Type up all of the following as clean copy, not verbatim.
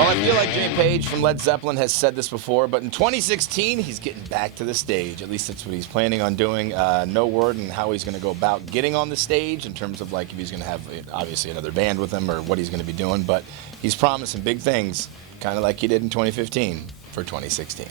Well, I feel like Jimmy Page from Led Zeppelin has said this before, but in 2016, he's getting back to the stage. At least that's what he's planning on doing. No word on how he's going to go about getting on the stage in terms of like if he's going to have obviously another band with him or what he's going to be doing, but he's promising big things, kind of like he did in 2015 for 2016.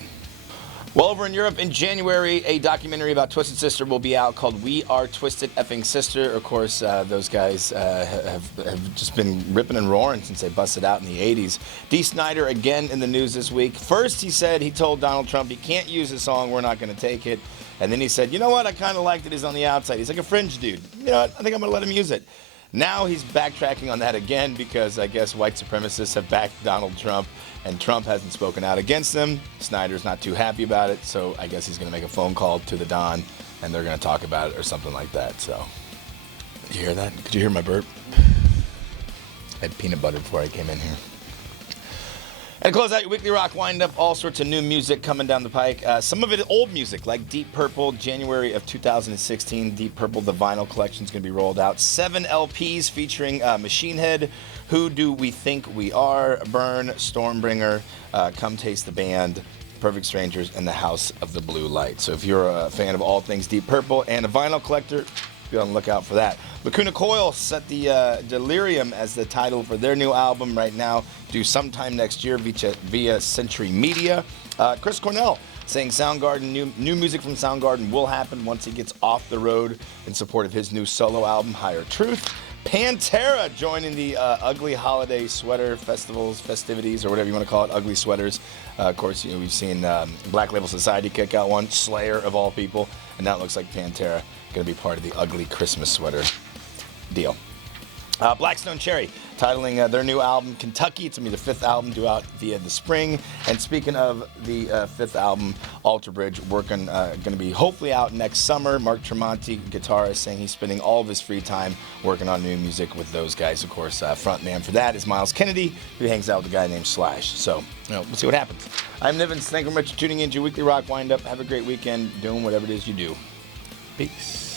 Well, over in Europe in January, a documentary about Twisted Sister will be out called We Are Twisted Effing Sister. Of course, those guys have just been ripping and roaring since they busted out in the 80s. Dee Snider again in the news this week. First, he told Donald Trump he can't use the song, we're not going to take it. And then he said, you know what, I kind of liked it, he's on the outside. He's like a fringe dude. You know what, I think I'm going to let him use it. Now he's backtracking on that again because I guess white supremacists have backed Donald Trump and Trump hasn't spoken out against them. Snyder's not too happy about it, so I guess he's going to make a phone call to the Don and they're going to talk about it or something like that. So, did you hear that? Could you hear my burp? I had peanut butter before I came in here. And to close out your weekly rock wind-up, all sorts of new music coming down the pike. Some of it old music, like Deep Purple, January of 2016. Deep Purple, the vinyl collection is going to be rolled out. 7 LPs featuring Machine Head, Who Do We Think We Are, Burn, Stormbringer, Come Taste the Band, Perfect Strangers, and The House of the Blue Light. So if you're a fan of all things Deep Purple and a vinyl collector, be on the lookout for that. Lacuna Coil set the Delirium as the title for their new album right now, due sometime next year via Century Media. Chris Cornell saying Soundgarden, new music from Soundgarden will happen once he gets off the road in support of his new solo album, Higher Truth. Pantera joining the Ugly Holiday Sweater festivities, or whatever you want to call it, Ugly Sweaters. Of course, we've seen Black Label Society kick out one, Slayer of all people, and now it looks like Pantera going to be part of the Ugly Christmas Sweater deal. Black Stone Cherry titling their new album Kentucky. It's going to be the 5th album due out via the spring. And speaking of the 5th album, Alter Bridge going to be hopefully out next summer. Mark Tremonti, guitarist, saying he's spending all of his free time working on new music with those guys. Of course, front man for that is Miles Kennedy, who hangs out with a guy named Slash. So, we'll see what happens. I'm Nivens. Thank you very much for tuning in to your weekly rock wind-up. Have a great weekend doing whatever it is you do. Peace.